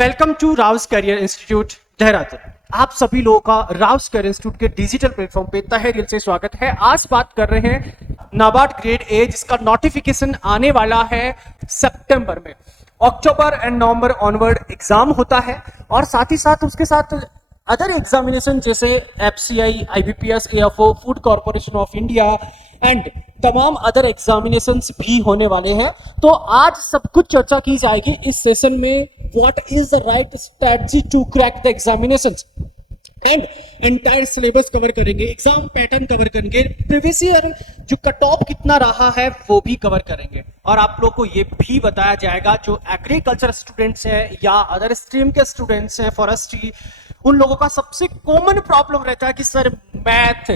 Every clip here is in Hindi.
Welcome to Rau's career institute Dehradun. आप सभी लोगों का राउस करियर इंस्टीट्यूट के डिजिटल प्लेटफॉर्म पे तहे दिल से स्वागत है। आज बात कर रहे हैं नाबार्ड ग्रेड ए, जिसका नोटिफिकेशन आने वाला है सितंबर में। October and November onward exam होता है और साथ ही साथ उसके साथ अदर एग्जामिनेशन जैसे FCI, IBPS, AFO, food corporation of India and तमाम अदर एग्जामिनेशंस भी होने वाले हैं। तो आज सब कुछ चर्चा की जाएगी इस सेशन में। What is the right strategy to crack the examinations and entire syllabus cover करेंगे, एग्जाम पैटर्न कवर करेंगे, प्रीवियस ईयर जो कट ऑफ कितना रहा है वो भी कवर करेंगे। और आप लोग को ये भी बताया जाएगा जो एग्रीकल्चर स्टूडेंट्स हैं या अदर स्ट्रीम के स्टूडेंट्स हैं, फॉरेस्ट्री, उन लोगों का सबसे कॉमन प्रॉब्लम रहता है कि सर मैथ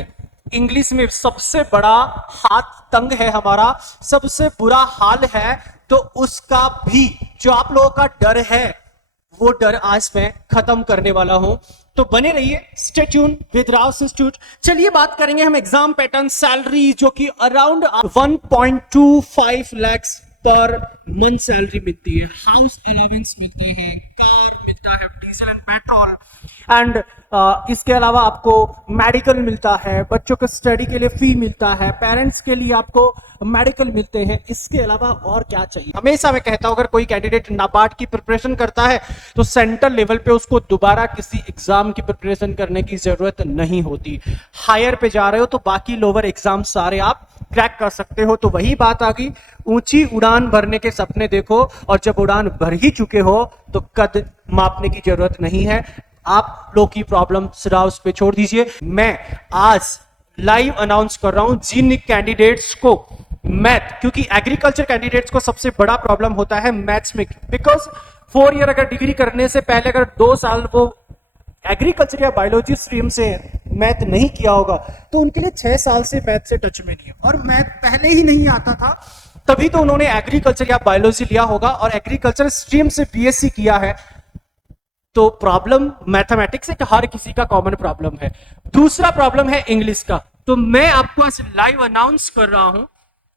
इंग्लिश में सबसे बड़ा हाथ तंग है, हमारा सबसे बुरा हाल है। तो उसका भी जो आप लोगों का डर है वो डर आज मैं खत्म करने वाला हूं। तो बने रहिए, stay tune with Rouse institute. चलिए बात करेंगे हम एग्जाम पैटर्न। सैलरी जो कि around 1.25 lakh per month salary मिलती है, हाउस अलाउंस मिलते हैं, कार मिलता है, डीजल एंड पेट्रोल एंड इसके अलावा आपको मेडिकल मिलता है, बच्चों के स्टडी के लिए फी मिलता है, पेरेंट्स के लिए आपको मेडिकल मिलते हैं। इसके अलावा और क्या चाहिए? हमेशा मैं कहता हूं अगर कोई कैंडिडेट नाबार्ड की प्रिपरेशन करता है तो सेंट्रल लेवल पे उसको दोबारा किसी एग्जाम की प्रिपरेशन करने की जरूरत नहीं होती। हायर पे जा रहे हो तो बाकी लोअर एग्जाम सारे आप क्रैक कर सकते हो। तो वही बात आ गई, ऊंची उड़ान भरने के सपने देखो और जब उड़ान भर ही चुके हो तो कद मापने की जरूरत नहीं है। आप लोग की प्रॉब्लम राउस पे छोड़ दीजिए। मैं आज लाइव अनाउंस कर रहा हूं जिन कैंडिडेट्स को मैथ, क्योंकि एग्रीकल्चर कैंडिडेट्स को सबसे बड़ा प्रॉब्लम होता है मैथ्स में, बिकॉज 4 ईयर अगर डिग्री करने से पहले अगर 2 साल वो एग्रीकल्चर या बायोलॉजी स्ट्रीम से मैथ नहीं किया होगा तो उनके लिए 6 साल से मैथ से टच में नहीं है। और मैथ पहले ही नहीं आता था तभी तो उन्होंने एग्रीकल्चर या बायोलॉजी लिया होगा और एग्रीकल्चर स्ट्रीम से बीएससी किया है। तो प्रॉब्लम मैथमेटिक्स एक हर किसी का कॉमन प्रॉब्लम है। दूसरा प्रॉब्लम है इंग्लिश का। तो मैं आपको आज लाइव अनाउंस कर रहा हूं,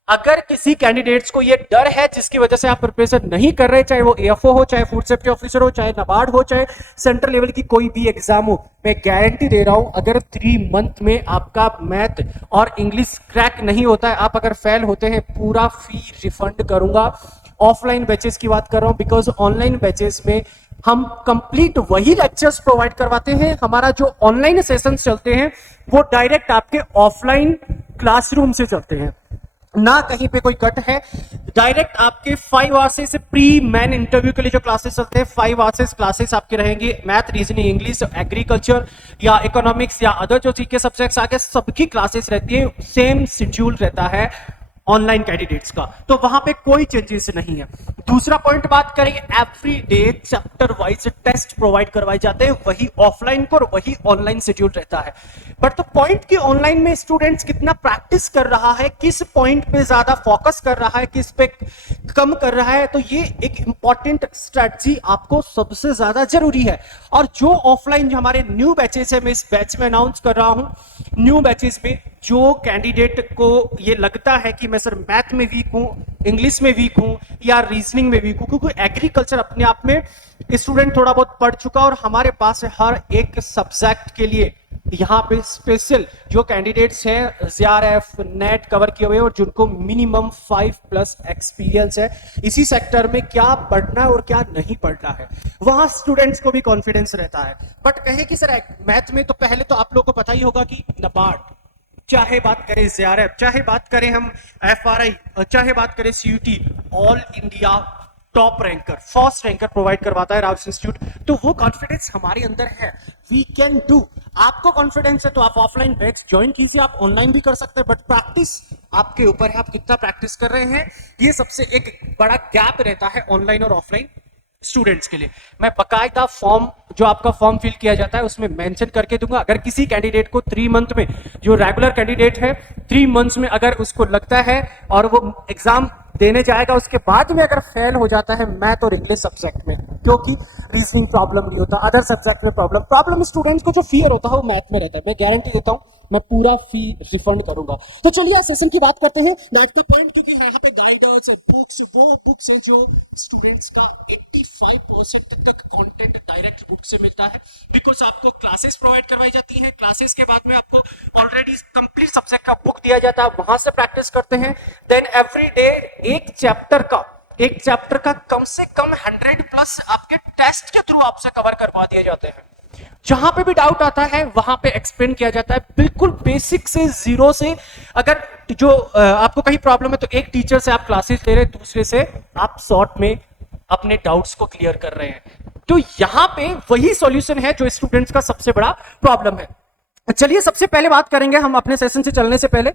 अगर किसी कैंडिडेट्स को ये डर है जिसकी वजह से आप प्रिपरेशन नहीं कर रहे, चाहे वो एएफओ हो, चाहे फूड सेफ्टी ऑफिसर हो, चाहे नाबार्ड हो, चाहे सेंट्रल लेवल की कोई भी एग्जाम हो, मैं गारंटी दे रहा हूं अगर 3 मंथ में आपका मैथ और इंग्लिश क्रैक नहीं होता है, आप अगर फेल होते हैं, पूरा फी रिफंड करूंगा। ऑफलाइन बैचेस की बात कर रहा हूं, बिकॉज ऑनलाइन बैचेस में हम कंप्लीट वही लेक्चर्स प्रोवाइड करवाते हैं। हमारा जो ऑनलाइन सेशंस चलते हैं वो डायरेक्ट आपके ऑफलाइन क्लासरूम से चलते हैं, ना कहीं पे कोई कट है। डायरेक्ट आपके 5 आवर्सेस से प्री मैन इंटरव्यू के लिए जो क्लासेस चलते हैं, 5 आवर्सेस क्लासेस आपके रहेंगे। मैथ, रीजनिंग, इंग्लिश, एग्रीकल्चर या इकोनॉमिक्स या अदर जो चीज के सब्जेक्ट्स आके सबकी क्लासेस रहती है, सेम शेड्यूल रहता है ऑनलाइन कैंडिडेट्स का। तो वहां पे कोई चेंजेस नहीं है। दूसरा पॉइंट बात करेंगे, every day chapter wise test provide करवाए जाते हैं, वही ऑफलाइन को और वही ऑनलाइन शेड्यूल रहता है। बट तो पॉइंट कि ऑनलाइन में स्टूडेंट्स कितना प्रैक्टिस कर रहा है, किस पॉइंट पे ज्यादा फोकस कर रहा है, किस पे कम कर रहा है, तो ये एक इंपॉर्टेंट स्ट्रेटजी आपको सबसे ज्यादा जरूरी है। और जो ऑफलाइन जो हमारे न्यू बैचेस है, मैं इस बैच में अनाउंस कर रहा हूं, न्यू बैचेस में जो कैंडिडेट को ये लगता है कि मैं सर मैथ में वीक हूं, इंग्लिश में वीक हूं या रीजनिंग में वीक हूं, क्योंकि एग्रीकल्चर अपने आप में स्टूडेंट थोड़ा बहुत पढ़ चुका और हमारे पास हर एक सब्जेक्ट के लिए यहाँ पे स्पेशल जो कैंडिडेट्स हैं जीआरएफ, नेट कवर किए हुए और जिनको मिनिमम 5+ एक्सपीरियंस है इसी सेक्टर में, क्या पढ़ना है और क्या नहीं पढ़ना है, वहां स्टूडेंट्स को भी कॉन्फिडेंस रहता है। बट कहे कि सर मैथ में, तो पहले तो आप लोगों को पता ही होगा कि नाबार्ड, चाहे बात करें जीआरएफ, चाहे बात करें हम एफआरआई, चाहे बात करें CUT, all India top ranker, first ranker provide करवाता है राउस इंस्टीट्यूट। तो वो कॉन्फिडेंस हमारे अंदर है, वी कैन डू। आपको कॉन्फिडेंस है तो आप ऑफलाइन बैच ज्वाइन कीजिए, आप ऑनलाइन भी कर सकते हैं, बट प्रैक्टिस आपके ऊपर है, आप कितना प्रैक्टिस कर रहे हैं। ये सबसे एक बड़ा गैप रहता है ऑनलाइन और ऑफलाइन स्टूडेंट्स के लिए। मैं बकायदा फॉर्म, जो आपका फॉर्म फिल किया जाता है उसमें मेंशन करके दूंगा। अगर किसी कैंडिडेट को 3 मंथ में, जो रेगुलर कैंडिडेट है 3 मंथ्स में अगर उसको लगता है और वो एग्जाम देने जाएगा, उसके बाद में अगर फेल हो जाता है मैथ और इंग्लिश सब्जेक्ट में, क्योंकि रीजनिंग प्रॉब्लम नहीं होता, अदर सब्जेक्ट में प्रॉब्लम स्टूडेंट्स को जो फियर होता है वो मैथ में रहता है। मैं गारंटी देता हूं मैं पूरा फी रिफंड करूंगा। तो चलिए सेशन की बात करते हैं। आज का पॉइंट क्योंकि यहाँ पे गाइडर्स बुक्स, वो बुक्स है जो स्टूडेंट्स का 85% तक कंटेंट डायरेक्ट बुक से मिलता है, बिकॉज आपको क्लासेस प्रोवाइड करवाई जाती है, क्लासेस के बाद में आपको ऑलरेडी कंप्लीट सब्जेक्ट का बुक दिया जाता है, वहां से प्रैक्टिस करते हैं। देन एवरी डे एक चैप्टर का कम से कम 100+ आपके टेस्ट के थ्रू आपसे कवर करवा दिए जाते हैं। जहां पे भी डाउट आता है वहां पे एक्सप्लेन किया जाता है, बिल्कुल बेसिक से, जीरो से। अगर जो आपको कहीं प्रॉब्लम है तो एक टीचर से आप क्लासेस ले रहे हैं, दूसरे से आप शॉर्ट में अपने डाउट्स को क्लियर कर रहे हैं। तो यहां पे वही सॉल्यूशन है जो स्टूडेंट्स का सबसे बड़ा प्रॉब्लम है। चलिए सबसे पहले बात करेंगे हम अपने सेशन से चलने से पहले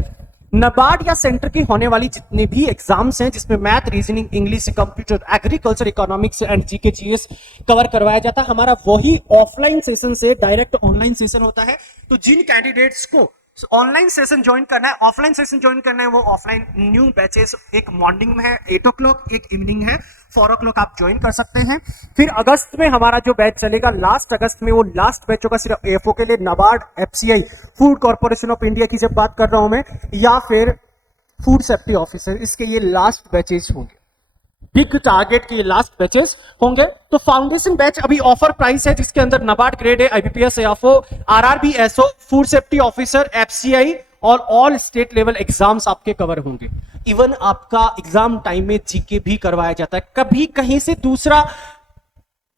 नाबार्ड या सेंटर की होने वाली जितने भी एग्जाम्स हैं जिसमें math, reasoning, English, computer, agriculture, economics and GK GS cover करवाया जाता है, हमारा वही ऑफलाइन सेशन से डायरेक्ट ऑनलाइन सेशन होता है। तो जिन कैंडिडेट्स को ऑनलाइन सेशन ज्वाइन करना है, ऑफलाइन सेशन ज्वाइन करना है, वो ऑफलाइन न्यू बैचेस एक मॉर्निंग में है 8 o'clock, एक इवनिंग है 4 o'clock, आप ज्वाइन कर सकते हैं। फिर अगस्त में हमारा जो बैच चलेगा, लास्ट अगस्त में, वो लास्ट बैच होगा सिर्फ एएफओ के लिए, NABARD, FCI, food corporation of India की जब बात कर रहा हूं मैं, या फिर फूड सेफ्टी ऑफिसर, इसके ये लास्ट बैचेस होंगे, बिग टारगेट के ये लास्ट बैचेस होंगे। तो फाउंडेशन बैच अभी ऑफर प्राइस है जिसके अंदर NABARD grade A, IBPS, AFO, RRB, SO, food safety officer, FCI और ऑल स्टेट लेवल एग्जाम्स आपके कवर होंगे। इवन आपका एग्जाम टाइम में जीके भी करवाया जाता है, कभी कहीं से दूसरा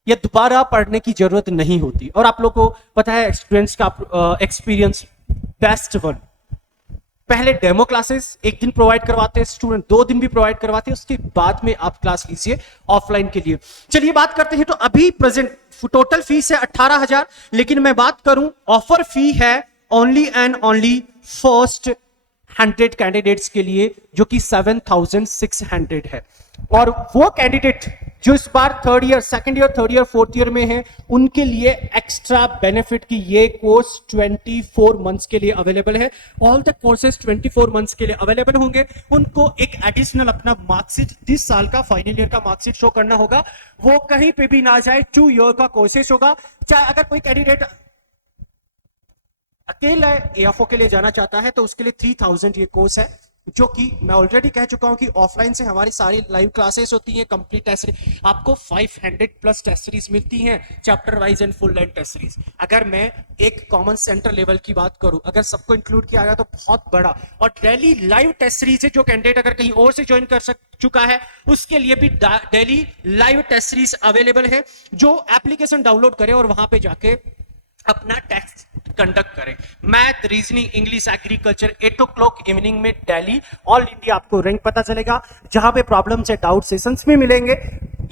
या दोबारा पढ़ने की जरूरत नहीं होती। और आप लोग को पता है स्टूडेंट्स का एक्सपीरियंस बेस्ट वन, पहले डेमो क्लासेस एक दिन प्रोवाइड करवाते हैं स्टूडेंट, 2 दिन भी प्रोवाइड करवाते हैं, उसके बाद में आप क्लास लीजिए ऑफलाइन के लिए। चलिए बात करते हैं। तो अभी प्रेजेंट टोटल फीस है 18,000, लेकिन मैं बात करूं ऑफर फी है only and only first 100 candidates के लिए, जो कि 7,600 है। और वो कैंडिडेट जो इस बार 3rd year, 2nd year, 3rd year, 4th year में है, उनके लिए एक्स्ट्रा बेनिफिट की ये कोर्स 24 मंथ्स के लिए अवेलेबल है। ऑल द कोर्सेज 24 मंथ्स के लिए अवेलेबल होंगे। उनको एक एडिशनल अपना मार्कशीट, 30 साल का फाइनल ईयर का मार्कशीट शो करना होगा, वो कहीं पे भी ना जाए, 2 ईयर का कोर्सेज होगा। चाहे अगर कोई कैंडिडेट अकेला एएफओ के लिए जाना चाहता है तो उसके लिए 3000 ये कोर्स है, जो कि मैं ऑलरेडी कह चुका हूं कि ऑफलाइन से हमारी सारी लाइव क्लासेस होती हैं, कंप्लीट टेस्ट सीरीज, आपको 500+ टेस्ट सीरीज मिलती हैं, chapter wise and full length test series. अगर मैं एक कॉमन सेंटर लेवल की बात करूं, अगर सबको इंक्लूड किया गया तो बहुत बड़ा और डेली लाइव टेस्ट सीरीज है। जो कैंडिडेट अगर कहीं और से ज्वाइन कर चुका है उसके लिए भी daily live test series available है, जो एप्लीकेशन डाउनलोड करे और वहां पे जाके अपना टेस्ट कंडक्ट करें। Math, reasoning, English, agriculture 8 o'clock evening में डेली ऑल इंडिया आपको रैंक पता चलेगा, जहां पे प्रॉब्लम्स है डाउट सेशंस भी मिलेंगे।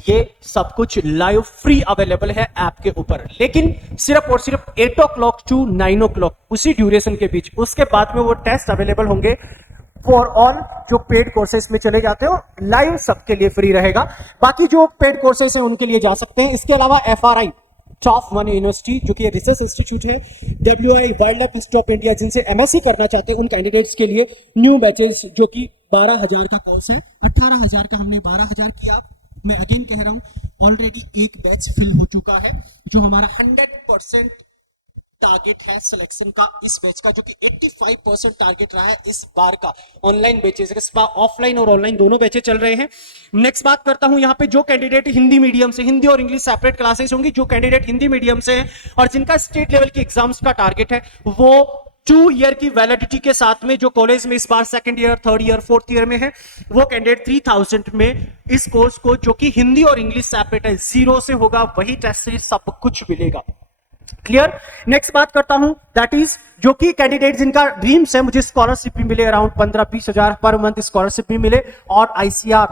ये सब कुछ लाइव फ्री अवेलेबल है ऐप के ऊपर, लेकिन सिर्फ और सिर्फ 8 o'clock to 9 o'clock उसी ड्यूरेशन के बीच। उसके बाद में वो टेस्ट अवेलेबल होंगे फॉर ऑल जो पेड कोर्सेज में चले जाते हो, लाइव सबके लिए फ्री रहेगा। बाकी जो पेड कोर्सेज है उनके लिए जा सकते हैं। इसके अलावा एफआरआई टॉप 1 यूनिवर्सिटी, जो कि रिसर्च इंस्टीट्यूट है, WI wild life institute of India, जिनसे एमएससी करना चाहते हैं उन कैंडिडेट्स के लिए न्यू बैचेस, जो कि 12,000 का कोर्स है, 18,000 का हमने 12,000 किया। मैं अगेन कह रहा हूं ऑलरेडी एक बैच फिल हो चुका है, जो हमारा 100% टारगेट है सिलेक्शन का इस बैच का, जो कि 85% टारगेट रहा है इस बार का ऑनलाइन बैचेस। इस बार ऑफलाइन और ऑनलाइन दोनों बैचेस चल रहे हैं। नेक्स्ट बात करता हूं यहां पे जो कैंडिडेट हिंदी मीडियम से, हिंदी और इंग्लिश सेपरेट क्लासेस होंगी, जो कैंडिडेट हिंदी मीडियम से हैं और जिनका स्टेट लेवल की एग्जाम्स का टारगेट है, वो 2 ईयर की वैलिडिटी के साथ में, जो कॉलेज में इस बार 2nd year, 3rd year, 4th year में है, वो कैंडिडेट 3000 में इस कोर्स को, जो कि हिंदी और इंग्लिश सेपरेट है, 0 से होगा, वही टेस्ट सीरीज सब कुछ मिलेगा। क्लियर। नेक्स्ट बात करता हूं, दैट इज जो कि कैंडिडेट जिनका ड्रीम्स है, मुझे स्कॉलरशिप भी मिले, अराउंड 15-20 हजार पर मंथ स्कॉलरशिप भी मिले, और ICR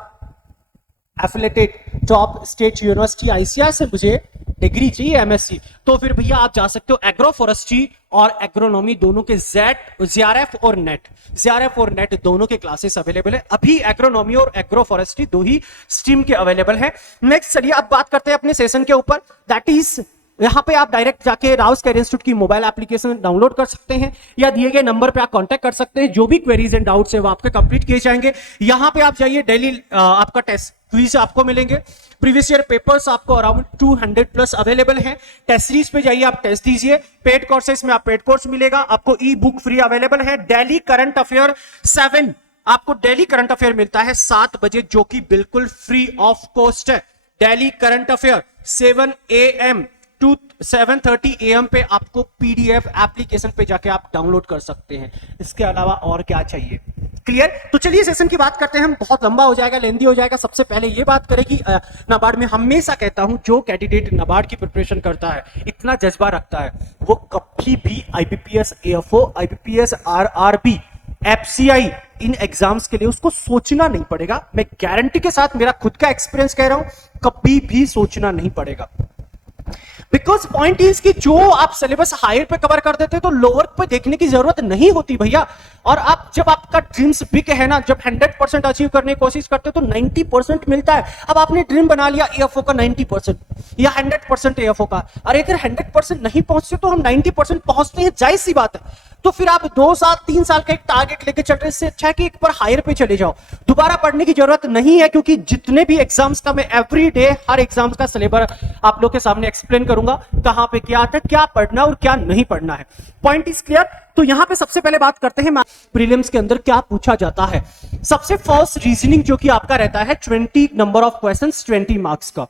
affiliated top state university ICR से मुझे डिग्री चाहिए एमएससी, तो फिर भैया आप जा सकते हो एग्रो फॉरेस्ट्री और एग्रोनॉमी दोनों के जेआरएफ और नेट दोनों के क्लासेस अवेलेबल है। अभी एग्रोनॉमी और एग्रो फॉरेस्ट्री 2 ही स्ट्रीम के अवेलेबल है। नेक्स्ट चलिए अब बात करते हैं अपने सेशन के ऊपर, दैट इज यहाँ पे आप डायरेक्ट जाके राउस कैरियर इंस्टीट्यूट की मोबाइल एप्लीकेशन डाउनलोड कर सकते हैं या दिए गए नंबर पे आप कांटेक्ट कर सकते हैं। जो भी क्वेरीज एंड डाउट्स है वो आपके कंप्लीट किए जाएंगे। यहाँ पे आप जाइए, डेली आपका टेस्ट क्विज आपको मिलेंगे। प्रीवियस ईयर पेपर्स आपको अराउंड 200 प्लस अवेलेबल हैं। टेस्ट सीरीज पे जाइए, आप टेस्ट दीजिए। पेड कोर्सेज में आप पेड कोर्स मिलेगा, आपको ई बुक फ्री अवेलेबल है। डेली करंट अफेयर 7 आपको डेली करंट अफेयर मिलता है 7 बजे, जो कि बिल्कुल फ्री ऑफ कॉस्ट है। Daily current affair 7 AM to 7:30 AM पे आपको पीडीएफ एप्लीकेशन पे जाके आप डाउनलोड कर सकते हैं। इसके अलावा और क्या चाहिए? क्लियर? तो चलिए सेशन की बात करते हैं हम। बहुत लंबा हो जाएगा, लेंदी हो जाएगा। सबसे पहले ये बात करें कि नाबार्ड में हमेशा कहता हूं, जो कैंडिडेट नाबार्ड की प्रिपरेशन करता है, इतना जज्बा रखता है, वो कभी भी IBPS AFO, IBPS RRB, FCI इन एग्जाम्स के लिए उसको सोचना नहीं पड़ेगा। मैं गारंटी के साथ, मेरा खुद का एक्सपीरियंस कह रहा हूं, कभी भी सोचना नहीं पड़ेगा। बिकॉज पॉइंट इज कि जो आप सिलेबस हायर पे कवर कर देते तो लोअर पे देखने की जरूरत नहीं होती भैया। और आप जब आपका ड्रीम्स बिग है ना, जब 100% अचीव करने की कोशिश करते हो तो 90% मिलता है। अब आपने ड्रीम बना लिया एएफओ का 90% या 100% एएफओ का, और अगर 100% नहीं पहुंचते तो हम 90% पहुंचते हैं, जायज सी बात है। तो फिर आप 2 साल 3 साल का एक टारगेट लेके चल रहे, इससे अच्छा है कि एक बार हायर पे चले जाओ। दोबारा पढ़ने की जरूरत नहीं है, क्योंकि जितने भी एग्जाम्स का मैं एवरी डे हर एग्जाम्स का सिलेबस आप लोग के सामने एक्सप्लेन करूंगा, कहां पे क्या आता है, क्या पढ़ना और क्या नहीं पढ़ना है। Point is clear? तो यहां पे सबसे पहले बात करते हैं प्रीलिम्स के अंदर क्या पूछा जाता है। सबसे फर्स्ट रीजनिंग जो कि आपका रहता है 20 नंबर ऑफ क्वेश्चंस 20 मार्क्स का।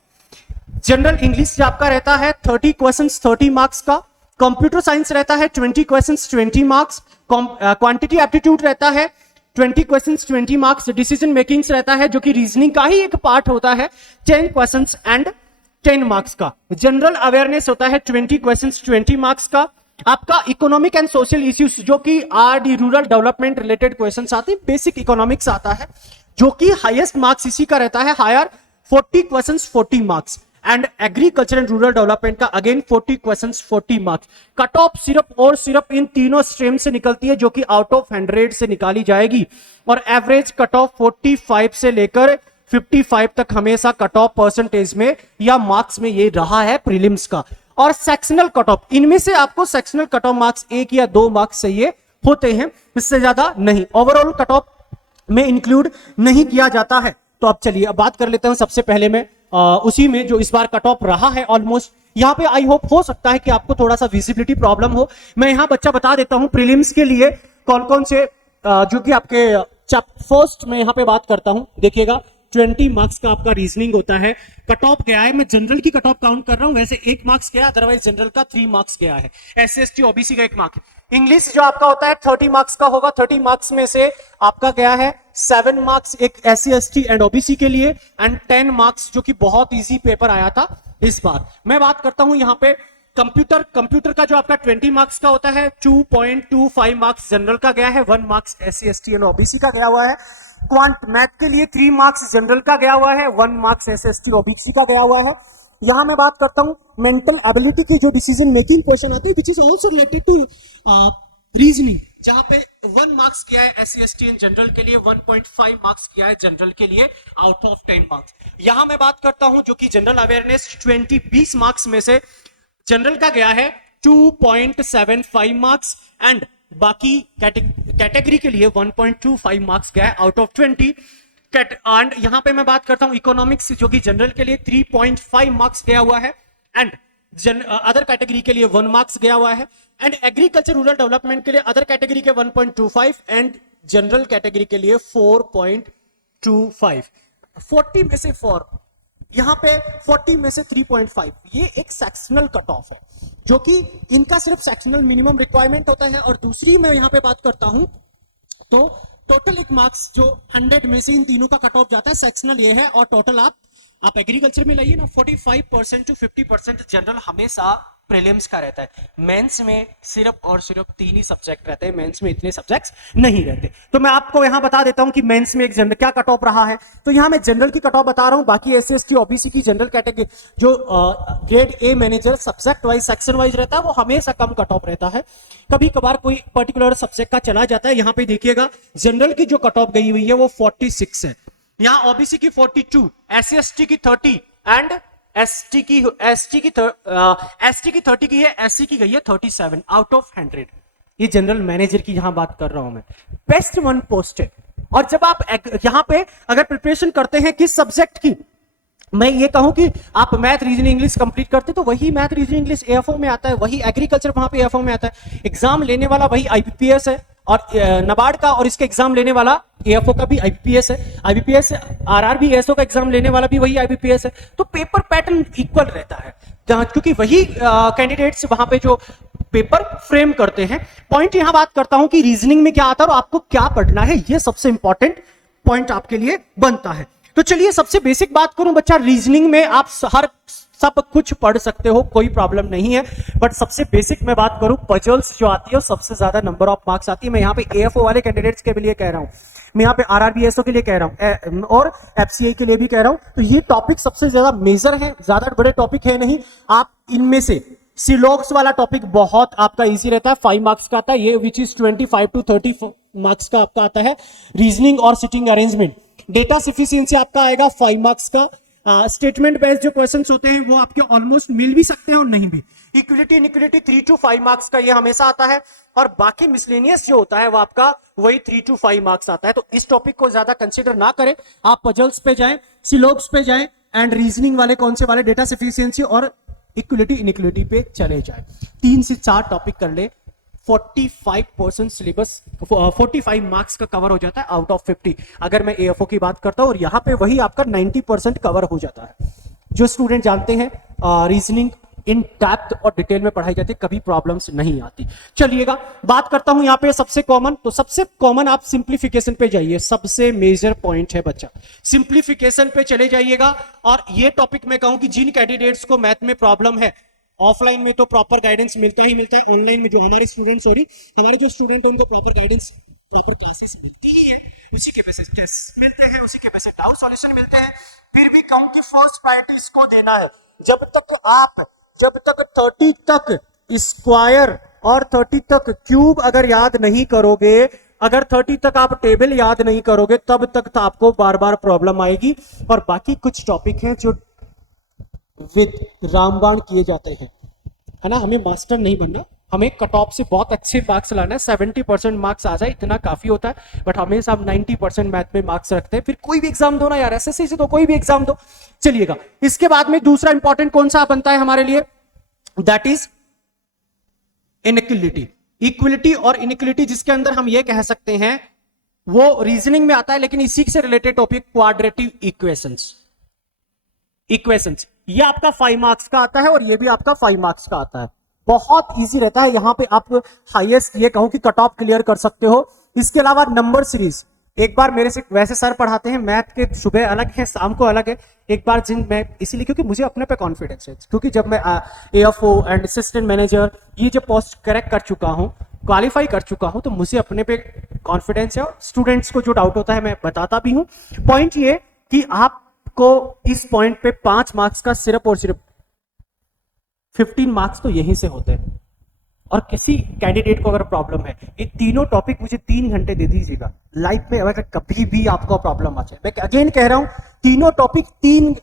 जनरल इंग्लिश आपका रहता है 30 क्वेश्चंस 30 मार्क्स का। कंप्यूटर साइंस रहता है 20 क्वेश्चंस 20 मार्क्स। क्वांटिटी एप्टीट्यूड रहता है 20 क्वेश्चंस 20 मार्क्स। डिसीजन मेकिंग्स रहता है, जो कि रीजनिंग का ही एक पार्ट होता है, 10 क्वेश्चंस एंड 10 मार्क्स का। जनरल अवेयरनेस होता है 20 क्वेश्चंस 20 मार्क्स का। आपका इकोनॉमिक एंड सोशल इश्यूज, जो कि RD rural development related questions आते हैं, बेसिक इकोनॉमिक्स आता है, जो कि हाईएस्ट मार्क्स इसी का रहता है, higher 40 questions 40 marks. And agriculture and rural development का again 40 questions 40 marks. Cut off सिर्फ और सिर्फ इन तीनों स्ट्रीम से निकलती है, जो कि आउट ऑफ 100 से निकाली जाएगी। और एवरेज कट ऑफ 45 से लेकर 55 तक हमेशा कट ऑफ परसेंटेज में या मार्क्स में ये रहा है प्रीलिम्स का। और सेक्शनल कट ऑफ, इनमें से आपको सेक्शनल कट ऑफ मार्क्स 1 या 2 मार्क्स चाहिए होते हैं, इससे ज्यादा नहीं। ओवरऑल कट ऑफ में इंक्लूड नहीं किया जाता है। तो अब चलिए अब बात कर लेते हैं सबसे पहले में उसी में जो इस बार कट ऑफ रहा है ऑलमोस्ट। यहां पे आई होप हो सकता है कि आपको थोड़ा सा विजिबिलिटी प्रॉब्लम हो। मैं यहां बच्चा बता देता हूं प्रीलिम्स के लिए कौन कौन से जो कि आपके फर्स्ट में यहां पे बात करता हूं, देखिएगा 20 मार्क्स का आपका रीजनिंग होता है। कट ऑफ गया है, मैं जनरल की कट ऑफ काउंट कर रहा हूं, वैसे 1 मार्क्स गया, अदरवाइज जनरल का 3 मार्क्स गया है। SC/ST OBC का 1 मार्क्स। इंग्लिश जो आपका होता है 30 मार्क्स का होगा। 30 मार्क्स में से आपका गया है 7 मार्क्स एक SC/ST एंड OBC के लिए, एंड 10 मार्क्स जो कि बहुत इजी पेपर आया था इस बार। मैं बात करता हूं यहां पे कंप्यूटर का जो आपका 20 मार्क्स का होता है, 2.25 मार्क्स जनरल का गया है, 1 मार्क्स SC/ST एंड OBC का गया हुआ है। क्वांट मैथ के लिए 3 मार्क्स जनरल का गया हुआ है, 1 मार्क्स SC/ST OBC का गया हुआ है। यहां मैं बात करता हूं मेंटल एबिलिटी की, जो डिसीजन मेकिंग क्वेश्चन आते हैं, which is also related to reasoning, जहां पे 1 मार्क्स किया है SC/ST एंड जनरल के लिए, 1.5 मार्क्स किया है जनरल के लिए आउट ऑफ 10 मार्क्स। यहां मैं बात करता हूं जो कि जनरल अवेयरनेस 20 मार्क्स में से जनरल का गया है 2.75 मार्क्स, एंड बाकी कैटेगरी के लिए 1.25 मार्क्स गया है आउट ऑफ 20। एंड यहां पे मैं बात करता हूं इकोनॉमिक्स, जो कि जनरल के लिए 3.5 मार्क्स गया हुआ है, एंड अदर कैटेगरी के लिए 1 मार्क्स गया हुआ है। एंड एग्रीकल्चर रूरल डेवलपमेंट के लिए अदर कैटेगरी के 1.25 एंड जनरल कैटेगरी के लिए 4.25। 40 में से 4, यहां पे 40 में से 3.5, ये एक सेक्शनल कट ऑफ है, जो कि इनका सिर्फ सेक्शनल मिनिमम रिक्वायरमेंट होता है। और दूसरी मैं यहां पे बात करता हूं तो टोटल एक मार्क्स जो 100 में से इन तीनों का कट ऑफ जाता है, सेक्शनल ये है, और टोटल आप एग्रीकल्चर में लाइए ना, 45% टू 50% जनरल हमेशा प्रीलिम्स का रहता है। मेंस में सिर्फ और सिर्फ 3 ही सब्जेक्ट रहते हैं, मेंस में इतने सब्जेक्ट्स नहीं रहते। तो मैं आपको यहां बता देता हूं कि मेंस में एक जनरल क्या कट ऑफ रहा है। तो यहां मैं जनरल की कट ऑफ बता रहा हूं, बाकी SC/ST OBC की जनरल कैटेगरी जो grade A manager subject wise section wise रहता है, वो हमेशा कम कट ऑफ रहता है। कभी कभार कोई पर्टिकुलर सब्जेक्ट का चला जाता है। यहां पे देखिएगा जनरल की जो कट ऑफ गई हुई है वो 46 है, यहां OBC की 42, SC/ST की 30 एंड एसटी की 30 की है, एससी की गई है 37 आउट ऑफ 100। ये जनरल मैनेजर की यहां बात कर रहा हूं मैं, बेस्ट वन पोस्टेड। और जब आप यहां पे अगर प्रिपरेशन करते हैं किस सब्जेक्ट की, मैं ये कहूं कि आप मैथ रीजनिंग इंग्लिश कंप्लीट करते तो वही मैथ रीजनिंग इंग्लिश एएफओ में आता है, वही एग्रीकल्चर वहां पे एएफओ में आता है। एग्जाम लेने वाला वही आईबीपीएस है और नाबार्ड का, और इसके एग्जाम लेने वाला एएफओ का भी आईबीपीएस है, आईबीपीएस आरआरबी एसओ का एग्जाम लेने वाला भी वही आईबीपीएस है। तो पेपर पैटर्न इक्वल रहता है क्योंकि वही कैंडिडेट्स वहां पे जो पेपर फ्रेम करते हैं। पॉइंट यहां बात करता हूं कि रीजनिंग में क्या आता है और आपको क्या पढ़ना है, ये सबसे इंपॉर्टेंट पॉइंट आपके लिए बनता है। तो चलिए सबसे बेसिक बात करूं बच्चा, रीजनिंग में आप हर सब कुछ पढ़ सकते हो, कोई प्रॉब्लम नहीं है, बट सबसे बेसिक में बात करूं, पजल्स जो आती है सबसे ज्यादा नंबर ऑफ मार्क्स आती है। मैं यहां पे एएफओ वाले कैंडिडेट्स के लिए कह रहा हूं, मैं यहां पे आरआरबीएसओ के लिए कह रहा हूं और एफसीआई के लिए भी कह रहा हूं। तो ये टॉपिक सबसे ज्यादा मेजर है, ज्यादा बड़े टॉपिक है नहीं। आप इनमें से सिलॉग्स वाला टॉपिक बहुत आपका इजी रहता है, 5 मार्क्स का आता है ये, विच इज 25 to 30 मार्क्स का आपका आता है। रीजनिंग और सिटिंग अरेंजमेंट, डेटा सफिशिएंसी आपका आएगा 5 मार्क्स का। स्टेटमेंट बेस्ड जो क्वेश्चंस होते हैं वो आपके ऑलमोस्ट मिल भी सकते हैं और नहीं भी। इक्विलिटी इनइक्विलिटी 3 to 5 मार्क्स का ये हमेशा आता है, और बाकी मिसलेनियस जो होता है वो आपका वही 3 to 5 मार्क्स आता है। तो इस टॉपिक को ज्यादा कंसिडर ना करें, आप पजल्स पे जाएं, सिलॉग्स पे जाएं, एंड रीजनिंग वाले कौन से वाले, डेटा सफिशिएंसी और इक्विलिटी इनइक्विलिटी पे चले जाएं। 3 से 4 टॉपिक कर ले, 45% सिलेबस 45 मार्क्स का कवर हो जाता है आउट ऑफ 50। अगर मैं एएफओ की बात करता हूं, और यहां पे वही आपका 90% कवर हो जाता है। जो स्टूडेंट जानते हैं रीजनिंग इन डेप्थ और डिटेल में पढ़ाई जाती है, कभी प्रॉब्लम्स नहीं आती। चलिएगा बात करता हूं यहां पे सबसे कॉमन, तो सबसे कॉमन आप सिंप्लीफिकेशन पे जाइए, सबसे मेजर पॉइंट है बच्चा, सिंप्लीफिकेशन पे चले जाइएगा। और ये टॉपिक मैं कहूं कि जिन कैंडिडेट्स को मैथ में प्रॉब्लम है, ऑफलाइन में तो प्रॉपर गाइडेंस मिलता ही मिलता है, ऑनलाइन में जो हमारे स्टूडेंट्स हो रही, हमारे जो स्टूडेंट है उनको प्रॉपर गाइडेंस, प्रॉपर क्लासेस मिलती ही है, उसी के बेसिस टेस्ट मिलते हैं, उसी के बेसिस डाउट सॉल्यूशन मिलते हैं। फिर भी कहूं कि फर्स्ट प्रायोरिटी इसको देना है। जब तक 30 तक स्क्वायर और 30 तक क्यूब अगर याद नहीं करोगे, अगर 30 तक आप टेबल याद नहीं करोगे, तब तक तो आपको बार बार प्रॉब्लम आएगी। और बाकी कुछ टॉपिक हैं जो विद रामबाण किए जाते हैं, है ना। हमें मास्टर नहीं बनना, हमें कट ऑफ से बहुत अच्छे मार्क्स लाना है, 70% मार्क्स आ जाए इतना काफी होता है, बट हमेशा हम 90% मैथ में मार्क्स रखते हैं। फिर कोई भी एग्जाम दो ना यार, एसएससी से तो कोई भी एग्जाम दो। चलिएगा इसके बाद में दूसरा इंपॉर्टेंट कौन सा बनता है हमारे लिए, दैट इज इनइक्विलिटी। इक्विलिटी और इनइक्विलिटी जिसके अंदर हम ये कह सकते हैं वो रीजनिंग में आता है, लेकिन इसी से रिलेटेड टॉपिक क्वाड्रेटिव इक्वेशंस। ये आपका 5 मार्क्स का आता है और ये भी आपका 5 मार्क्स का आता है, बहुत इजी रहता है। यहां पे आप हाईएस्ट ये कहूं कि कट ऑफ क्लियर कर सकते हो। इसके अलावा नंबर सीरीज, एक बार मेरे से वैसे सर पढ़ाते हैं मैथ के, सुबह अलग है शाम को अलग है, एक बार जिन मैं इसीलिए क्योंकि मुझे अपने पे कॉन्फिडेंस है, क्योंकि जब मैं एएफओ एंड असिस्टेंट मैनेजर ये जो पोस्ट करेक्ट कर चुका हूं, क्वालिफाई कर चुका हूं, तो मुझे अपने पे कॉन्फिडेंस है। और स्टूडेंट्स को जो डाउट होता है मैं बताता भी हूं। पॉइंट ये कि आपको इस पॉइंट पे 5 मार्क्स का सिर्फ और सिर्फ 15 मार्क्स तो यहीं से होते हैं। और किसी कैंडिडेट को अगर प्रॉब्लम है, ये तीनों टॉपिक मुझे 3 घंटे दे दीजिएगा लाइफ में, अगर कभी भी आपको प्रॉब्लम आ जाए, मैं अगेन कह रहा हूं तीनों टॉपिक 3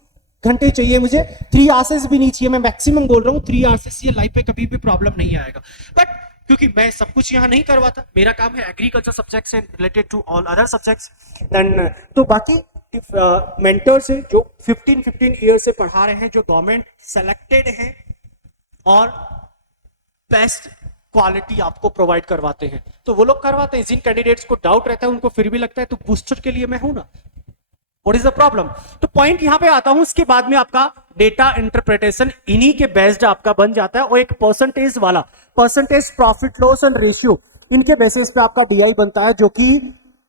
घंटे चाहिए मुझे, 3 आवर्स भी नहीं चाहिए, मैं मैक्सिमम बोल रहा हूं 3 आवर्स, ये लाइफ में कभी भी प्रॉब्लम नहीं आएगा। बट क्योंकि मैं सब कुछ यहां नहीं करवाता, मेरा काम है एग्रीकल्चर सब्जेक्ट से related to all other subjects, then तो बाकी मेंटर से जो 15 ईयर से पढ़ा रहे हैं, जो गवर्नमेंट सेलेक्टेड हैं और बेस्ट क्वालिटी आपको प्रोवाइड करवाते हैं, तो वो लोग करवाते हैं। जिन कैंडिडेट्स को डाउट रहता है उनको फिर भी लगता है तो बूस्टर के लिए मैं हूं ना, व्हाट इज द प्रॉब्लम। तो पॉइंट यहां पे आता हूं, उसके बाद में आपका डेटा इंटरप्रिटेशन इन्हीं के बेस्ड आपका बन जाता है, और एक परसेंटेज वाला, percentage profit loss and ratio, इनके बेसिस पे आपका डीआई बनता है, जो कि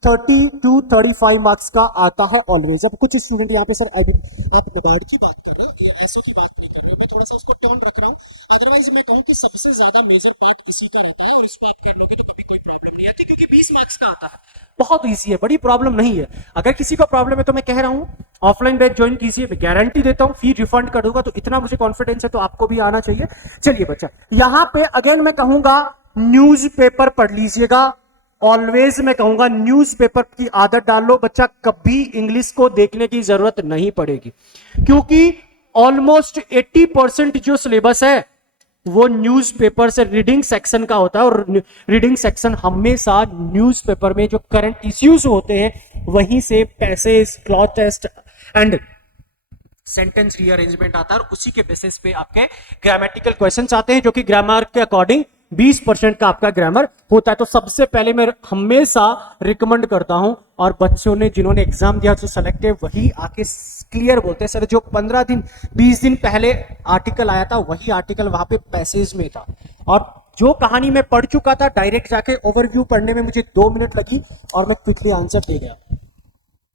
30 to 35 मार्क्स का आता है ऑलवेज। अब कुछ स्टूडेंट यहाँ पे सर आप नाबार्ड की बात कर रहे हो, एसओ की बात नहीं कर रहे हो, मैं थोड़ा सा उसको टर्न रख रहा हूँ। अदरवाइज मैं कहूँ कि सबसे ज्यादा मेजर पार्ट इसी का रहता है, और इस बात करने की तो कभी कोई प्रॉब्लम नहीं आती, क्योंकि 20 मार्क्स का आता है, बहुत ईजी है, बड़ी प्रॉब्लम नहीं है। अगर किसी को प्रॉब्लम है तो मैं कह रहा हूँ ऑफलाइन बैच ज्वाइन कीजिए, मैं गारंटी देता हूँ फी रिफंड कर दूंगा, तो इतना मुझे कॉन्फिडेंस है, तो आपको भी आना चाहिए। चलिए बच्चा, यहाँ पे अगेन मैं कहूंगा न्यूज़पेपर पढ़ लीजिएगा, ऑलवेज मैं कहूंगा न्यूज़पेपर की आदत डाल लो बच्चा, कभी इंग्लिश को देखने की जरूरत नहीं पड़ेगी, क्योंकि ऑलमोस्ट 80% जो सिलेबस है वो न्यूज़पेपर से रीडिंग सेक्शन का होता है, और रीडिंग सेक्शन हमेशा न्यूज़पेपर में जो करंट इश्यूज होते हैं वहीं से passage, clause test and sentence rearrangement आता है, और उसी के बेसिस पे आपके ग्रामेटिकल क्वेश्चंस आते हैं, जो कि ग्रामर के अकॉर्डिंग 20% का आपका ग्रामर होता है। तो सबसे पहले मैं हमेशा रिकमेंड करता हूं, और बच्चों ने जिन्होंने एग्जाम दिया जो सेलेक्ट है वही आके क्लियर बोलते हैं सर जो 15 दिन 20 दिन पहले आर्टिकल आया था वही आर्टिकल वहां पे पैसेज में था, और जो कहानी मैं पढ़ चुका था डायरेक्ट जाके ओवरव्यू पढ़ने में मुझे 2 मिनट लगी और मैं क्विकली आंसर दे गया।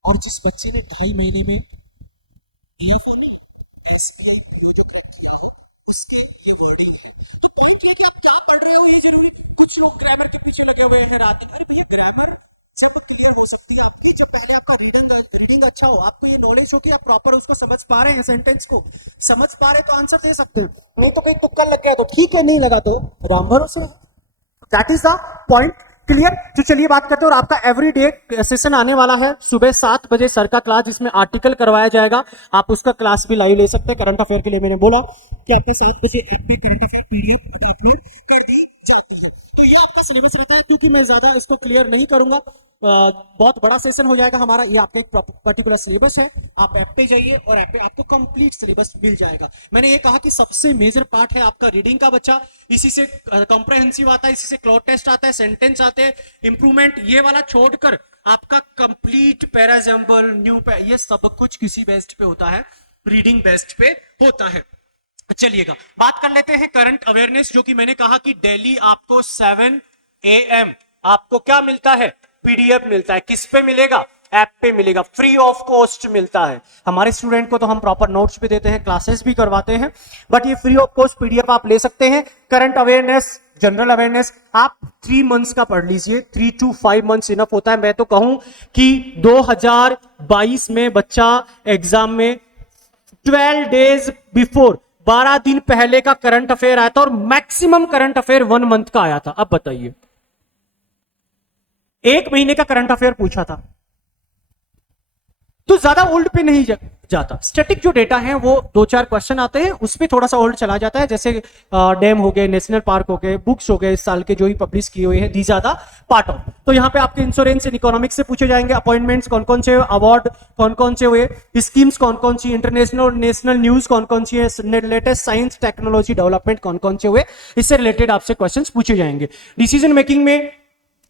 और जिस बच्चे ने 2.5 महीने में अच्छा हो, आपको ये नॉलेज हो कि आप प्रॉपर उसको समझ पा रहे हैं, सेंटेंस को समझ पा रहे तो आंसर दे सकते हो, नहीं तो कहीं तुक्का लग गया तो ठीक है, नहीं लगा तो राम भरोसे। That is the point, clear. तो चलिए बात करते हैं, और आपका एवरीडे सेशन आने वाला है सुबह 7 बजे सर का क्लास, जिसमें आर्टिकल करवाया जाएगा, आप उसका क्लास भी लाइव ले सकते हैं। करंट अफेयर के लिए मैंने बोला कि आपको 7 बजे ऐप पे करंट अफेयर पीडीएफ अपलोड कर दी जाती है। तो ये आपका सिलेबस रहता है, क्योंकि मैं ज्यादा इसको क्लियर नहीं करूंगा, बहुत बड़ा सेशन हो जाएगा हमारा। ये आपका एक पर्टिकुलर सिलेबस है, आप ऐप पे जाइए और ऐप पे आपको कंप्लीट सिलेबस मिल जाएगा। मैंने ये कहा कि सबसे मेजर पार्ट है आपका रीडिंग का बच्चा, इसी से कॉम्प्रहेंसिव आता है, इसी से क्लॉज टेस्ट आता है, सेंटेंस आते हैं, इंप्रूवमेंट, ये वाला छोड़कर आपका कंप्लीट पैराजम्बल न्यू ये सब कुछ किसी बेस्ड पे होता है, रीडिंग बेस्ड पे होता है। चलिएगा बात कर लेते हैं करंट अवेयरनेस, जो कि मैंने कहा कि डेली आपको 7 AM आपको क्या मिलता है, पीडीएफ मिलता है। किस पे मिलेगा, ऐप पे मिलेगा, फ्री ऑफ कॉस्ट मिलता है। हमारे स्टूडेंट को तो हम प्रॉपर नोट्स भी देते हैं, क्लासेस भी करवाते हैं, बट ये फ्री ऑफ कॉस्ट पीडीएफ आप ले सकते हैं। करंट अवेयरनेस, जनरल अवेयरनेस आप 3 मंथ्स का पढ़ लीजिए, 3 to 5 मंथ्स इनफ होता है। मैं तो कहूं कि 2022 में बच्चा एग्जाम में 12 डेज बिफोर, 12 दिन पहले का करंट अफेयर आया था, और मैक्सिमम करंट अफेयर 1 मंथ का आया था। अब बताइए, 1 महीने का करंट अफेयर पूछा था, तो ज्यादा ओल्ड पे नहीं जाता। स्टैटिक जो डेटा है वो 2-4 क्वेश्चन आते हैं, उसमें थोड़ा सा ओल्ड चला जाता है, जैसे डैम हो गए, नेशनल पार्क हो गए, बुक्स हो गए इस साल के जो ही पब्लिश किए हुए हैं, these are the part of. तो यहाँ पे आपके इंश्योरेंस एंड इकोनॉमिक्स से पूछे जाएंगे, अपॉइंटमेंट्स कौन कौन से, अवार्ड कौन कौन से हुए, स्कीम्स कौन कौन सी, इंटरनेशनल और नेशनल न्यूज कौन कौन सी है, लेटेस्ट साइंस टेक्नोलॉजी डेवलपमेंट कौन कौन से हुए, इससे रिलेटेड आपसे क्वेश्चन पूछे जाएंगे। डिसीजन मेकिंग में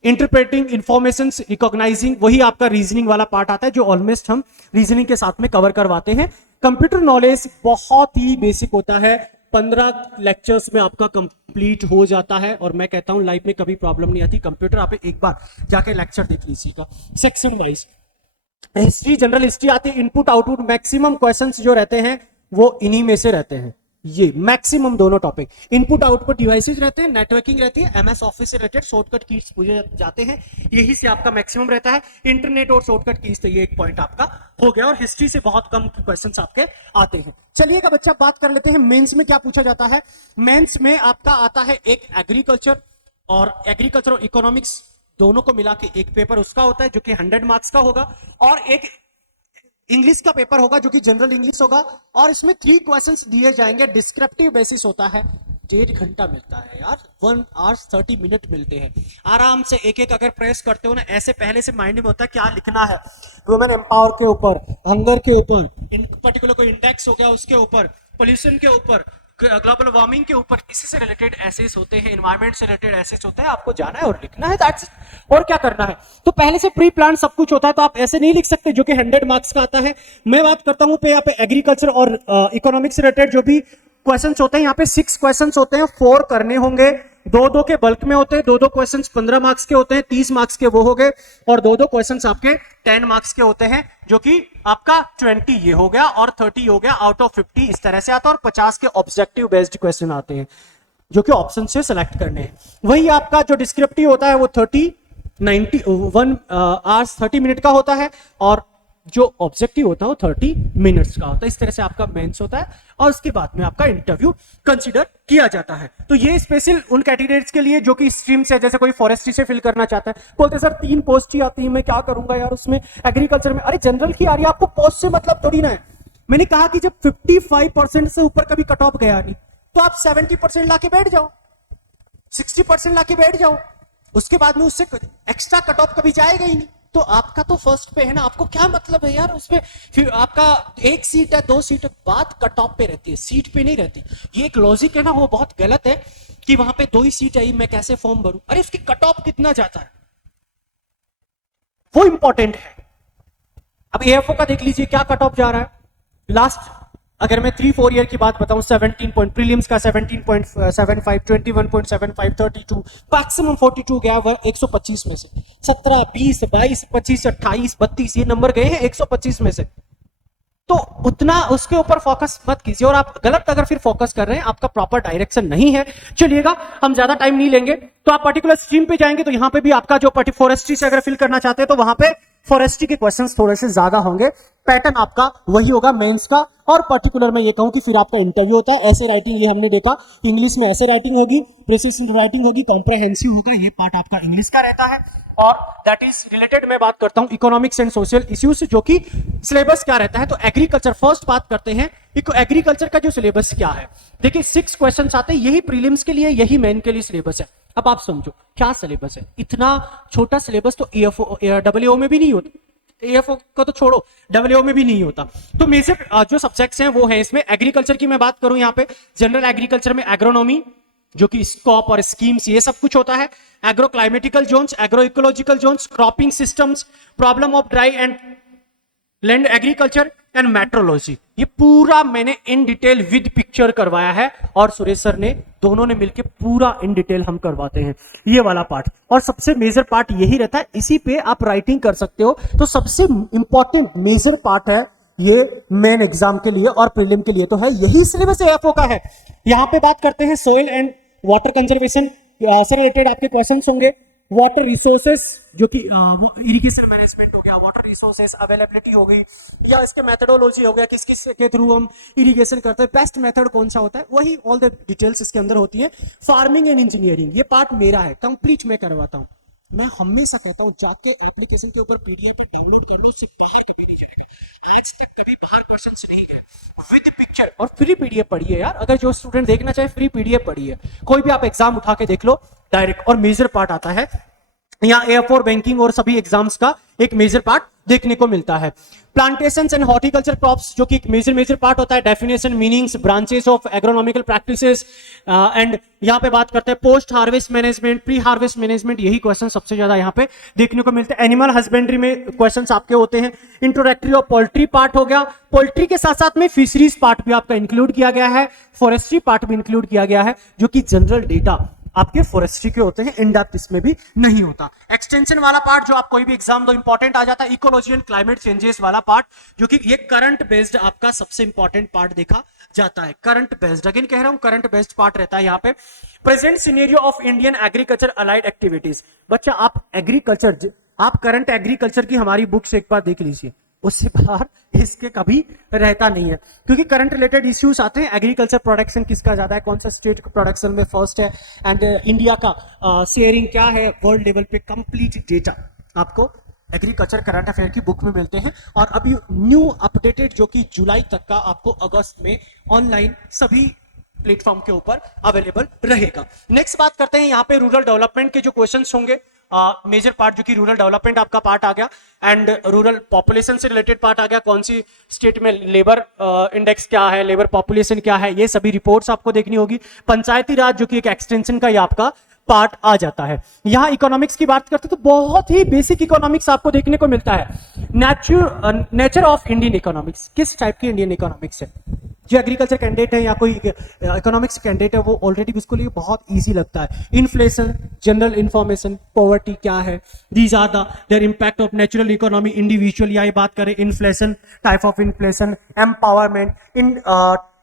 इंटरप्रेटिंग, इंफॉर्मेशन, रिकॉग्नाइजिंग, वही आपका रीजनिंग वाला पार्ट आता है, जो ऑलमोस्ट हम रीजनिंग के साथ में कवर करवाते हैं। कंप्यूटर नॉलेज बहुत ही बेसिक होता है, 15 लेक्चर्स में आपका कंप्लीट हो जाता है, और मैं कहता हूं लाइफ में कभी प्रॉब्लम नहीं आती। कंप्यूटर आप एक बार जाके लेक्चर देख लीजिएगा। Section wise history, general history आती है, इनपुट आउटपुट, मैक्सिमम क्वेश्चंस जो रहते हैं वो इन्हीं में से रहते हैं, ये मैक्सिमम दोनों टॉपिक। इनपुट आउटपुट डिवाइसेस रहते हैं, नेटवर्किंग रहती है, एमएस ऑफिस से रिलेटेड शॉर्टकट कीज पूछे जाते हैं, यही से आपका मैक्सिमम रहता है। इंटरनेट और शॉर्टकट कीज, तो ये एक पॉइंट आपका हो गया, और हिस्ट्री से बहुत कम क्वेश्चंस आपके आते हैं। चलिएगा बच्चा बात कर लेते हैं मेंस में क्या पूछा जाता है। मेंस में आपका आता है एक एग्रीकल्चर और इकोनॉमिक्स दोनों को मिला के एक पेपर उसका होता है, जो कि 100 मार्क्स का होगा, और एक इंग्लिश का पेपर होगा जो कि जनरल इंग्लिश होगा, और इसमें 3 क्वेश्चंस दिए जाएंगे, डिस्क्रिप्टिव बेसिस होता है। 1.5 घंटा मिलता है यार, 1 hour 30 मिनट मिलते हैं, आराम से एक एक अगर प्रेस करते हो ना, ऐसे पहले से माइंड में होता है क्या लिखना है, वुमेन एम्पावर के ऊपर, हंगर के ऊपर, इन पर्टिकुलर कोई इंडेक्स हो गया उसके ऊपर, पोल्यूशन के ऊपर, ग्लोबल वार्मिंग के ऊपर, इसी से रिलेटेड एसेस होते हैं, एनवायरनमेंट से रिलेटेड एसेस होते हैं, आपको जाना है और लिखना है, दैट्स इट। और क्या करना है, तो पहले से प्री प्लान सब कुछ होता है, तो आप ऐसे नहीं लिख सकते जो कि 100 मार्क्स का आता है। मैं बात करता हूं पे यहाँ पे एग्रीकल्चर और इकोनॉमिक्स से रिलेटेड जो भी क्वेश्चंस होते हैं, यहाँ पे 6 क्वेश्चंस होते हैं, 4 करने होंगे, 2-2 के बल्क में होते हैं, 2-2 क्वेश्चंस 15 मार्क्स के होते हैं, 30 मार्क्स के वो हो गए, और 2-2 क्वेश्चंस आपके 10 मार्क्स के होते हैं, जो कि आपका 20 ये हो गया, और 30 हो गया आउट ऑफ 50, इस तरह से आता है, और 50 के ऑब्जेक्टिव बेस्ड क्वेश्चन आते हैं, जो कि ऑप्शन से सिलेक्ट करने हैं। वही आपका जो डिस्क्रिप्टिव होता है वो 1 hours 30 मिनट का होता है, और जो ऑब्जेक्टिव होता है वो 30 मिनट्स का होता है। इस तरह से आपका मेंस होता है, और उसके बाद में आपका इंटरव्यू कंसीडर किया जाता है। तो ये स्पेशल उन कैंडिडेट्स के लिए जो कि स्ट्रीम से, जैसे कोई फॉरेस्ट्री से फिल करना चाहता है, बोलते सर 3 पोस्ट ही आती है, मैं क्या करूंगा यार उसमें, एग्रीकल्चर में, अरे जनरल की आ रही है, आपको पोस्ट से मतलब थोड़ी ना है, मैंने कहा कि जब 55% से ऊपर कभी कट ऑफ गया नहीं तो आप 70% लाके बैठ जाओ, 60% लाके बैठ जाओ, उसके बाद में उससे एक्स्ट्रा कट ऑफ कभी जाएगा ही नहीं। तो आपका तो फर्स्ट पे है ना, आपको क्या मतलब है यार उसमें, फिर आपका एक सीट है, दो सीट है, बात कट ऑफ पे रहती है, सीट पे नहीं रहती। ये एक लॉजिक है ना, वो बहुत गलत है कि वहां पे 2 ही सीट आई, मैं कैसे फॉर्म भरूं। अरे उसकी कट ऑफ कितना जाता है वो इंपॉर्टेंट है। अब एएफओ का देख लीजिए क्या कट ऑफ जा रहा है लास्ट, अगर मैं 3-4 ईयर की बात बताऊं 17 पॉइंट, प्रीलिम्स का 17.75, 21.75, 32, मैक्सिमम 42 गया हुआ 125 में से, 17, 20, 22, 25, 28, 32 ये नंबर गए हैं 125 में से। तो उतना उसके ऊपर फोकस मत कीजिए, और आप गलत अगर फिर फोकस कर रहे हैं, आपका प्रॉपर डायरेक्शन नहीं है। चलिएगा, हम ज्यादा टाइम नहीं लेंगे, तो आप पर्टिकुलर स्ट्रीम पे जाएंगे तो यहां पे भी आपका जो फॉरेस्ट्री से अगर फिल करना चाहते हैं तो वहां पे फॉरेस्ट्री के क्वेश्चंस थोड़े से ज्यादा होंगे, पैटर्न आपका वही होगा मेंस का। और पर्टिकुलर में ये कहूं कि फिर आपका इंटरव्यू होता है, ऐसे राइटिंग ये हमने देखा, इंग्लिश में ऐसे राइटिंग होगी, प्रिसिशन राइटिंग होगी, कॉम्प्रहेंसिव होगा, ये पार्ट आपका इंग्लिश का रहता है। और दैट इज रिलेटेड मैं बात करता हूं इकोनॉमिक्स एंड सोशल इश्यूज, जो कि सिलेबस क्या रहता है। तो एग्रीकल्चर फर्स्ट बात करते हैं, एग्रीकल्चर का जो सिलेबस क्या है। देखिए 6 क्वेश्चन आते हैं, यही प्रीलिम्स के लिए, यही मेन के लिए सिलेबस है। अब आप समझो क्या सिलेबस है, इतना छोटा सिलेबस तो डब्ल्यूओ में भी नहीं होता, एएफओ का तो छोड़ो, डब्ल्यूओ में भी नहीं होता। तो मेजर जो सब्जेक्ट्स हैं वो है इसमें। एग्रीकल्चर की मैं बात करूं, यहाँ पे जनरल एग्रीकल्चर में एग्रोनॉमी, जो कि स्कॉप और स्कीम्स ये सब कुछ होता है, agro climatical zones, agro ecological zones, cropping systems, problem of dry and land agriculture and meteorology, ये पूरा मैंने इन डिटेल विद पिक्चर करवाया है, और सुरेश सर ने दोनों ने मिलकर पूरा इन डिटेल हम करवाते हैं ये वाला पार्ट। और सबसे मेजर पार्ट यही रहता है, इसी पे आप राइटिंग कर सकते हो। तो सबसे इंपॉर्टेंट मेजर पार्ट है ये मेन एग्जाम के लिए और प्रीलिम के लिए, तो है यही सिलेबस एएफओ का है। यहां पे बात करते हैं सोइल एंड वाटर कंजर्वेशन से रिलेटेड आपके क्वेश्चंस होंगे, वाटर रिसोर्सेस जो कि इरिगेशन मैनेजमेंट हो गया, वाटर रिसोर्सेस अवेलेबिलिटी हो गई, या इसके मेथडोलॉजी हो गया, किस किस के थ्रू हम इरिगेशन करते हैं, बेस्ट मेथड कौन सा होता है, वही ऑल द डिटेल्स इसके अंदर होती है। फार्मिंग एंड इंजीनियरिंग, ये पार्ट मेरा है, कंप्लीट मैं करवाता हूँ। मैं हमेशा कहता हूँ जाके एप्लीकेशन के ऊपर पीडीएफ पर डाउनलोड कर लो, उससे बाहर कभी नहीं चलेगा। आज तक कभी बाहर क्वेश्चंस नहीं गए, विद पिक्चर और फ्री पीडीएफ पढ़िए यार। अगर जो स्टूडेंट देखना चाहे फ्री पीडीएफ पढ़िए, कोई भी आप एग्जाम उठा के देख लो डायरेक्ट। और मेजर पार्ट आता है यहाँ एयर बैंकिंग और सभी एग्जाम्स का एक मेजर पार्ट देखने को मिलता है। प्लांटेशंस एंड हॉर्टिकल्चर क्रॉप्स जो कि एक मेजर पार्ट होता है, definition, meanings, branches of agronomical practices, and यहाँ पे बात करते हैं post harvest management, pre harvest management, यही क्वेश्चन सबसे ज्यादा यहाँ पे देखने को मिलते हैं। एनिमल हस्बेंड्री में क्वेश्चंस आपके होते हैं। इंट्रोडक्टरी ऑफ पोल्ट्री पार्ट हो गया, पोल्ट्री के साथ साथ में फिशरीज पार्ट भी आपका इंक्लूड किया गया है, फॉरेस्ट्री पार्ट भी इंक्लूड किया गया है, जो कि जनरल डेटा आपके फॉरेस्ट्री के होते हैं, इन डेप्थ इसमें भी नहीं होता। एक्सटेंशन वाला पार्ट जो आप कोई भी एग्जाम दो इंपॉर्टेंट आ जाता है। इकोलॉजी एंड क्लाइमेट चेंजेस वाला पार्ट जो कि ये करंट बेस्ड आपका सबसे इंपॉर्टेंट पार्ट देखा जाता है। करंट बेस्ड, अगेन कह रहा हूं करंट बेस्ड पार्ट रहता है यहाँ पे। Present scenario of Indian agriculture allied activities, बच्चा आप एग्रीकल्चर, आप करंट एग्रीकल्चर की हमारी बुक्स एक बार देख लीजिए, उससे बाहर इसके कभी रहता नहीं है, क्योंकि करंट रिलेटेड इश्यूज आते हैं। एग्रीकल्चर प्रोडक्शन किसका ज्यादा है, कौन सा स्टेट प्रोडक्शन में फर्स्ट है, एंड इंडिया का शेयरिंग क्या है वर्ल्ड लेवल पे, कंप्लीट डेटा आपको एग्रीकल्चर करंट अफेयर की बुक में मिलते हैं। और अभी न्यू अपडेटेड जो कि जुलाई तक का आपको अगस्त में ऑनलाइन सभी प्लेटफॉर्म के ऊपर अवेलेबल रहेगा। नेक्स्ट बात करते हैं यहाँ पे रूरल डेवलपमेंट के जो क्वेश्चंस होंगे, मेजर पार्ट जो कि रूरल डेवलपमेंट आपका पार्ट आ गया, एंड रूरल पॉपुलेशन से रिलेटेड पार्ट आ गया, कौन सी स्टेट में लेबर इंडेक्स क्या है, लेबर पॉपुलेशन क्या है, ये सभी रिपोर्ट्स आपको देखनी होगी। पंचायती राज जो कि एक एक्सटेंशन का ये आपका पार्ट आ जाता है। यहां इकोनॉमिक्स की बात करते तो बहुत ही बेसिक इकोनॉमिक्स आपको देखने को मिलता है। नेचर ऑफ इंडियन इकोनॉमिक्स, किस टाइप की इंडियन इकोनॉमिक्स है। जो एग्रीकल्चर कैंडिडेट है या कोई इकोनॉमिक्स कैंडिडेट है वो ऑलरेडी उसको लिए बहुत इजी लगता है। इन्फ्लेशन, जनरल इंफॉर्मेशन, पॉवर्टी क्या है, these are their impact of natural economy individual, या ये बात करें inflation, type of inflation, empowerment, इन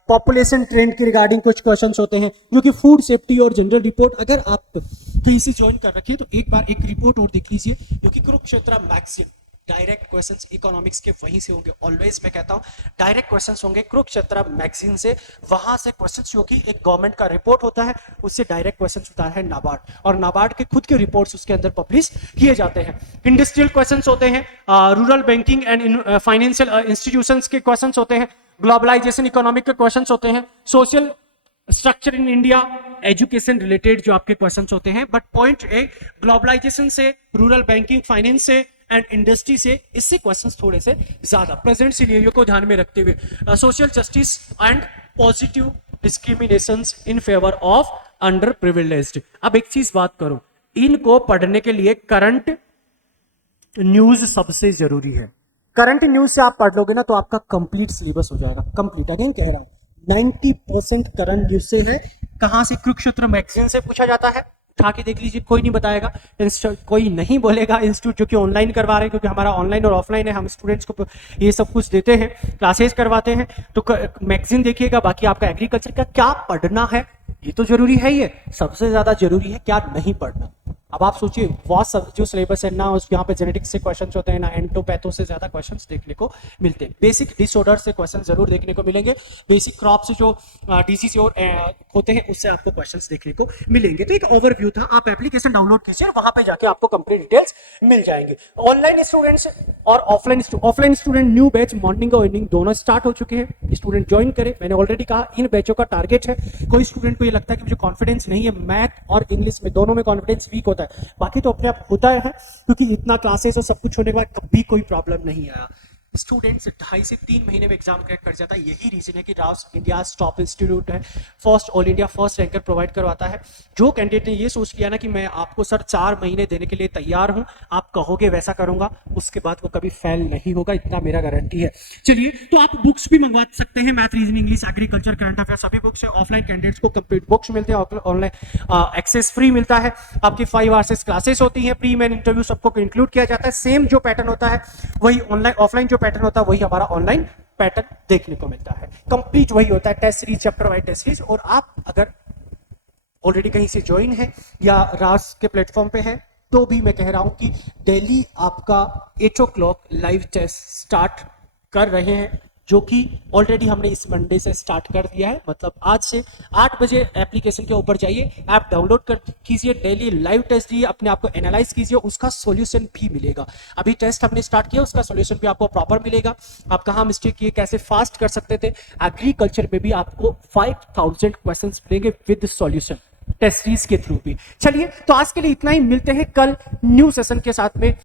पॉपुलेशन ट्रेंड के रिगार्डिंग कुछ क्वेश्चंस होते हैं, जो कि फूड सेफ्टी और जनरल रिपोर्ट। अगर आप कहीं से ज्वाइन कर रखिए तो एक बार एक रिपोर्ट और देख लीजिए, जो कि Kurukshetra magazine, direct questions economics के वहीं से होंगे। ऑलवेज मैं कहता हूं डायरेक्ट क्वेश्चंस होंगे कुरुक्षेत्र मैगजीन से, वहां से क्वेश्चंस जो कि एक गवर्नमेंट का रिपोर्ट होता है उससे डायरेक्ट क्वेश्चंस होता है नाबार्ड, और नाबार्ड के खुद के रिपोर्ट्स उसके अंदर पब्लिश किए जाते हैं। इंडस्ट्रियल क्वेश्चंस होते हैं, rural banking and financial institutions के क्वेश्चंस होते हैं, ग्लोबलाइजेशन इकोनॉमिक के क्वेश्चंस होते हैं, social structure in India, education related जो आपके क्वेश्चंस होते हैं। बट पॉइंट ए, ग्लोबलाइजेशन से, रूरल बैंकिंग फाइनेंस से एंड इंडस्ट्री से, इससे क्वेश्चंस थोड़े से ज्यादा प्रेजेंट सिनेरियो को ध्यान में रखते हुए, social justice and positive discriminations in favour of under privileged. अब एक चीज बात करो, इनको पढ़ने के लिए करंट न्यूज सबसे जरूरी है। करंट न्यूज से आप पढ़ लोगे ना तो आपका कंप्लीट सिलेबस हो जाएगा। कंप्लीट, अगेन कह रहा हूं, 90% करंट न्यूज से है। कहां से? कुरुक्षेत्र मैगजीन से पूछा जाता है, उठा के देख लीजिए, कोई नहीं बताएगा, कोई नहीं बोलेगा। इंस्टीट्यूट जो कि ऑनलाइन करवा रहे हैं, क्योंकि हमारा ऑनलाइन और ऑफलाइन है, हम स्टूडेंट्स को ये सब कुछ देते हैं, क्लासेस करवाते हैं, तो मैगजीन देखिएगा। बाकी आपका एग्रीकल्चर का क्या पढ़ना है ये तो जरूरी है ही है, सबसे ज्यादा जरूरी है क्या नहीं पढ़ना। अब आप सोचिए, वो सब जो सिलेबस है ना, उस यहाँ पे जेनेटिक्स से क्वेश्चंस होते हैं ना, एंटोपैथो से ज्यादा क्वेश्चंस देखने को मिलते हैं। बेसिक डिसऑर्डर से क्वेश्चन जरूर देखने को मिलेंगे, बेसिक क्रॉप से जो डिजीज और होते हैं उससे आपको क्वेश्चंस देखने को मिलेंगे। तो एक ओवरव्यू था, आप एप्लीकेशन डाउनलोड कीजिए, वहां पे जाके आपको कंप्लीट डिटेल्स मिल जाएंगे। ऑनलाइन स्टूडेंट्स और offline student new batch morning और इवनिंग दोनों स्टार्ट हो चुके हैं, स्टूडेंट ज्वाइन करें। मैंने ऑलरेडी कहा इन बैचों का टारगेट है, कोई स्टूडेंट को ये लगता है कि मुझे कॉन्फिडेंस नहीं है, मैथ और इंग्लिश में दोनों में कॉन्फिडेंस वीक होता है, बाकी तो अपने आप होता है, क्योंकि इतना क्लासेस और सब कुछ होने के बाद कभी कोई प्रॉब्लम नहीं आया। स्टूडेंट्स 2.5 से 3 महीने में एग्जाम क्रैक कर जाता है। यही रीजन है कि राउस इंडिया टॉप इंस्टीट्यूट है, first all India first ranker provide करवाता है। जो कैंडिडेट ने ये सोच लिया ना कि मैं आपको सर 4 महीने देने के लिए तैयार हूं, आप कहोगे वैसा करूंगा, उसके बाद वो कभी फेल नहीं होगा, इतना मेरा गारंटी है। चलिए, तो आप बुक्स भी मंगवा सकते हैं, math, reasoning, English, agriculture, current affair सभी बुक्स है। ऑफलाइन कैंडिडेट्स को कंप्लीट बुक्स मिलते हैं, ऑनलाइन एक्सेस फ्री मिलता है। आपकी 5 आवर्स क्लासेस होती है, प्री मेन इंटरव्यू सबको इंक्लूड किया जाता है। सेम जो पैटर्न होता है वही ऑनलाइन, ऑफलाइन जो पैटर्न होता है वही हमारा ऑनलाइन पैटर्न देखने को मिलता है। कंप्लीट वही होता है, test series, chapter wise test series. और आप अगर ऑलरेडी कहीं से ज्वाइन है या रास के प्लेटफॉर्म पे है, तो भी मैं कह रहा हूं कि डेली आपका 8 o'clock लाइव टेस्ट स्टार्ट कर रहे हैं, जो कि ऑलरेडी हमने इस मंडे से स्टार्ट कर दिया है। मतलब आज से 8 बजे एप्लीकेशन के ऊपर जाइए, ऐप डाउनलोड कर कीजिए, डेली लाइव टेस्ट दिए, अपने आप को एनालाइज कीजिए, उसका सॉल्यूशन भी मिलेगा। अभी टेस्ट हमने स्टार्ट किया, उसका सॉल्यूशन भी आपको प्रॉपर मिलेगा। आप कहाँ मिस्टेक किए, कैसे फास्ट कर सकते थे। एग्रीकल्चर में भी आपको 5000 क्वेश्चंस मिलेंगे विद सॉल्यूशन, टेस्ट सीरीज के थ्रू भी। चलिए, तो आज के लिए इतना ही, मिलते हैं कल न्यू सेशन के साथ में।